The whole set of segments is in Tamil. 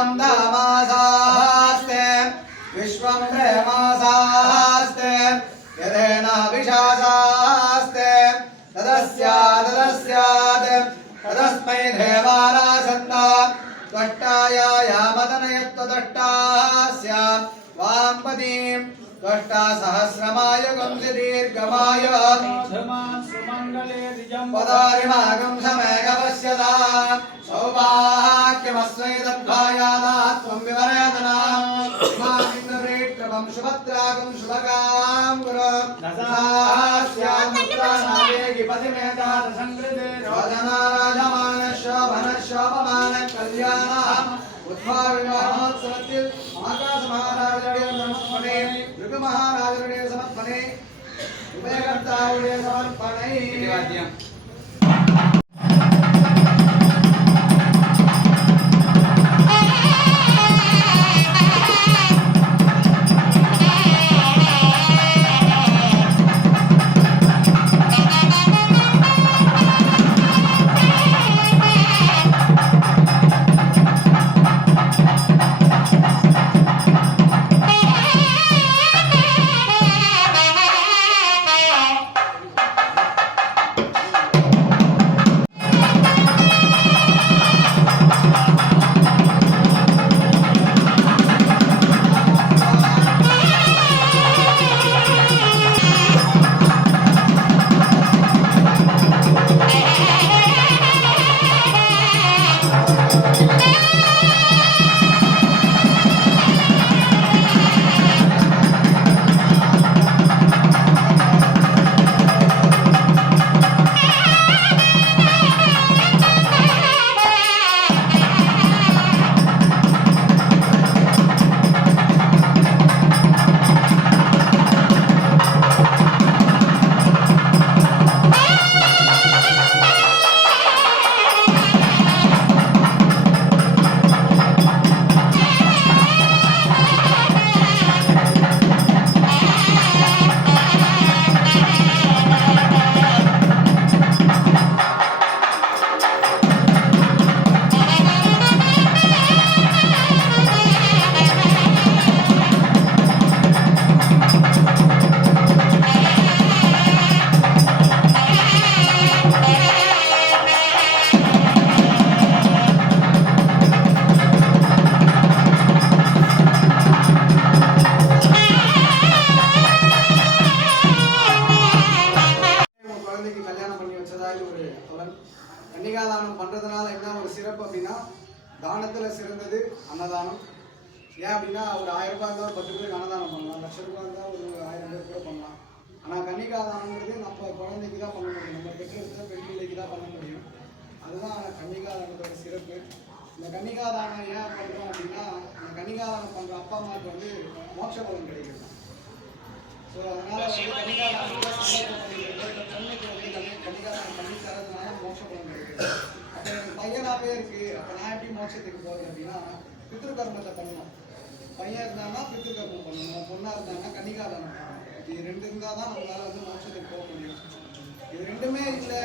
इदं दामासास्ते विश्वं प्रेमासास्ते यदेनाभिषासास्ते तदस्यात् तदस्मै देवानासन्ता त्वष्टाय यामतनयत्वदष्टास्य वाम्पदीं त्वष्टा सहस्रमायुगं दीर्घमाय पदारिमागं समेकपश्यता सौभाग्यमस्मै तद्भायादात् त्वं विवरेदना मामिन्द्रप्रेक्षपं शुभत्रागं शुभगां गुरु नसास्यां मुद्रानावेगि पतिमेधात संकृते राजमानशोभनशोभमान कल्याण उद्भाविवाहोत्सवத்தில் आकाश महाराजरुடைய समर्पणे ऋतु महाराजरुடைய समर्पणे उभयकर्ताவுடைய समर्पणे கன்னிகாதானம் பண்றதுனால என்ன ஒரு சிறப்பு அப்படின்னா தானத்துல சிறந்தது அன்னதானம். ஏன் அப்படின்னா ஒரு 1000 ரூபாய் இருந்தால் 10 பேருக்கு அன்னதானம் பண்ணலாம், 1,00,000 ரூபாய் இருந்தால் ஒரு 1000 பேர் கூட பண்ணலாம். ஆனால் கன்னிகாதானங்கிறது நம்ம குழந்தைக்கு தான் பண்ண முடியும், நம்ம பெற்றெடுத்த பெண் பிள்ளைக்கு தான் பண்ண முடியும். அதுதான் கன்னிகாதானத்தோட சிறப்பு. இந்த கன்னிகாதானம் ஏன் பண்ணுறோம் அப்படின்னா இந்த கன்னிகாதானம் பண்ணுற அப்பா அம்மாவுக்கு வந்து மோட்ச பலன் கிடைக்கிறது. ஸோ அதனால கன்னிகாதானம் பண்ணி தரதுனால மோட்ச பலன் கிடைக்கிறது. அப்போ எனக்கு பையனாகவே இருக்கு, அப்போ நான் எப்படி மோட்சத்துக்கு போகிறது அப்படின்னா பித்ருகர்மத்தை பண்ணணும். பையன் இருந்தாங்கன்னா பித்ருகர்மம் பண்ணணும், பொண்ணாக இருந்தாங்கன்னா கன்னிகாதானம் பண்ணணும். இது 2 இருந்தால் தான் நம்மளால் வந்து மோட்சத்துக்கு போக முடியும். இது 2மே இல்லை,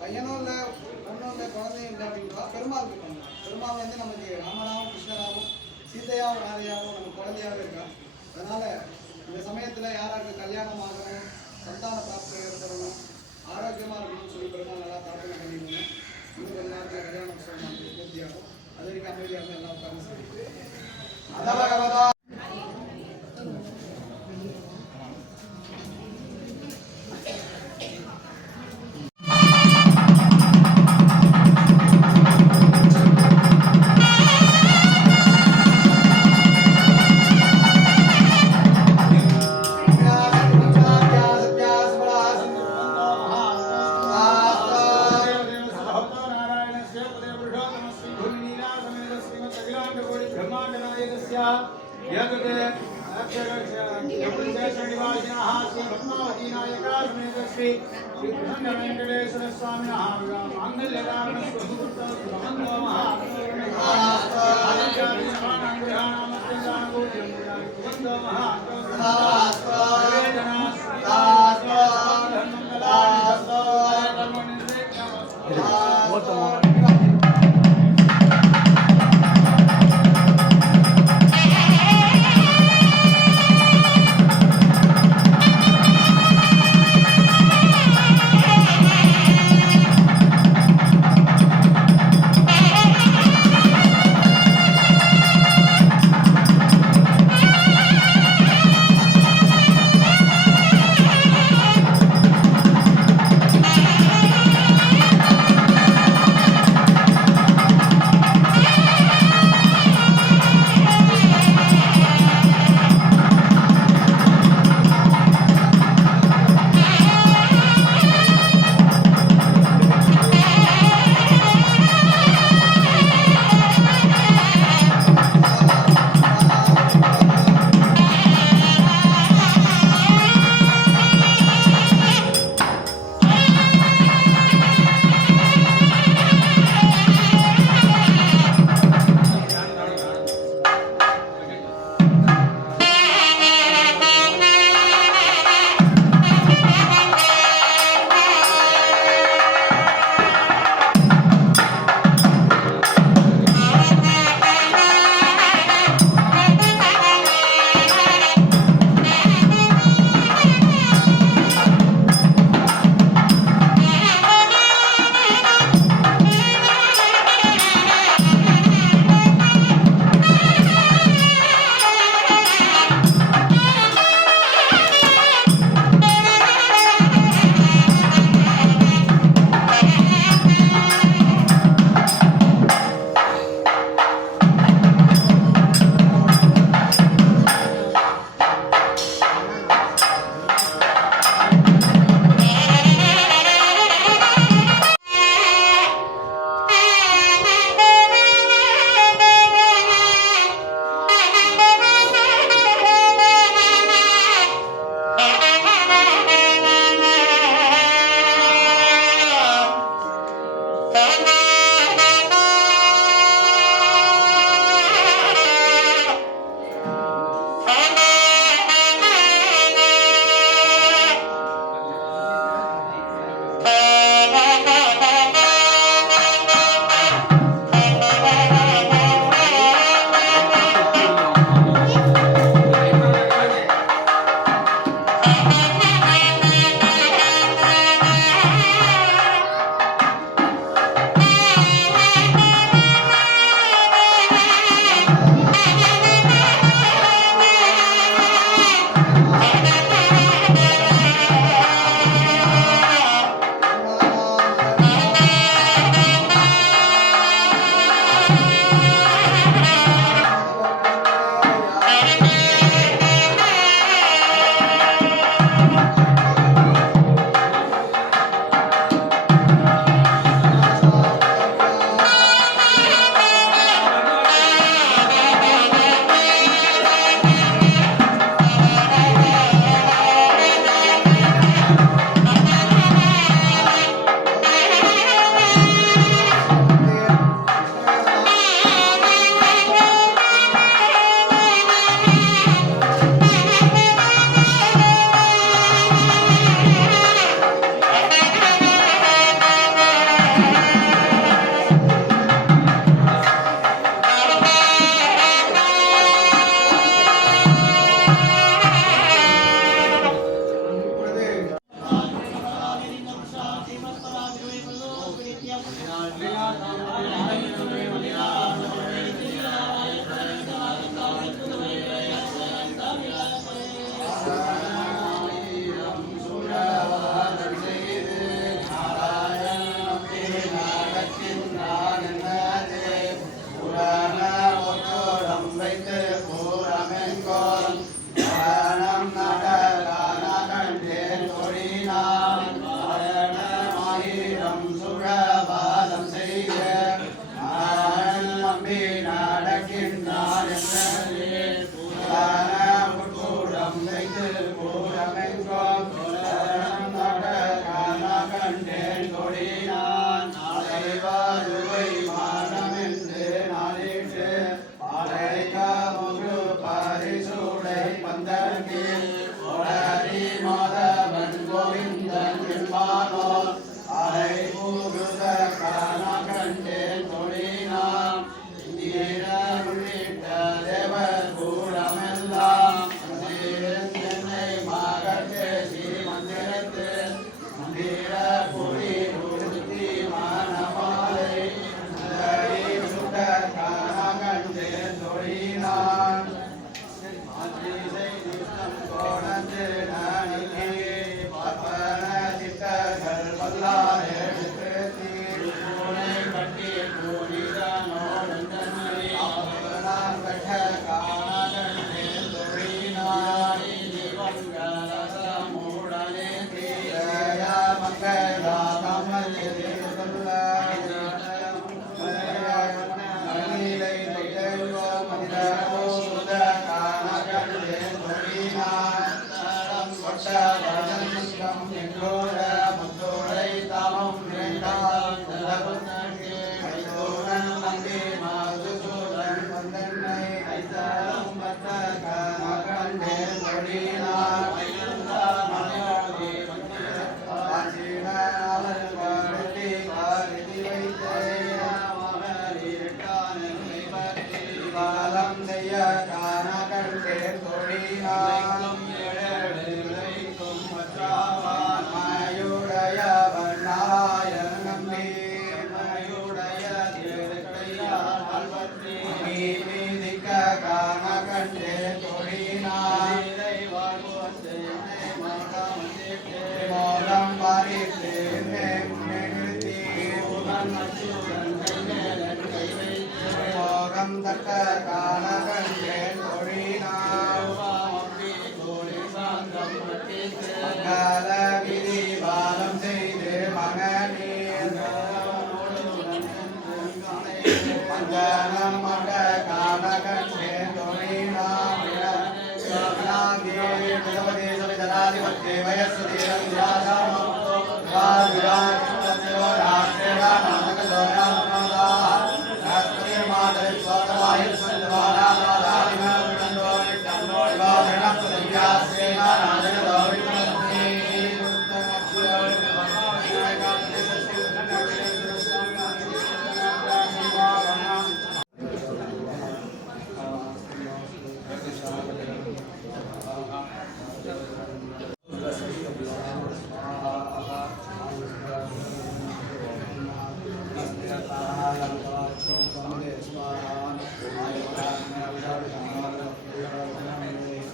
பையனும் இல்லை பொண்ணும் இல்லை குழந்தையும் இல்லை அப்படின்றா பெருமாளுக்கு பண்ணணும். பெருமாள் வந்து நமக்கு ராமனாகவும் கிருஷ்ணராகவும் சீதையாகவும் ராதையாகவும் நம்ம குழந்தையாகவும் இருக்கா. அதனால் இந்த சமயத்தில் யாராருக்கு கல்யாணம் ஆகணும், சந்தான பிராப்தி ஏற்படணும், ஆரோக்கியமாக இருக்கணும்னு சொல்லி பெருமாள் நல்லா பிரார்த்தனை பண்ணிக்கணும். இன்னும் கொஞ்ச நேரத்தில் கல்யாணம் சொல்லணும் பூர்த்தியாகும். அது வரைக்கும் அமைதியாக எல்லாம் உட்கார்ந்து சொல்லி அதவகவதா वेंकटेश्वर स्वामी मांगल्यकारण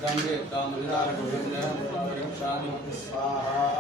Gambir, Tamil, Shanik, Swaha.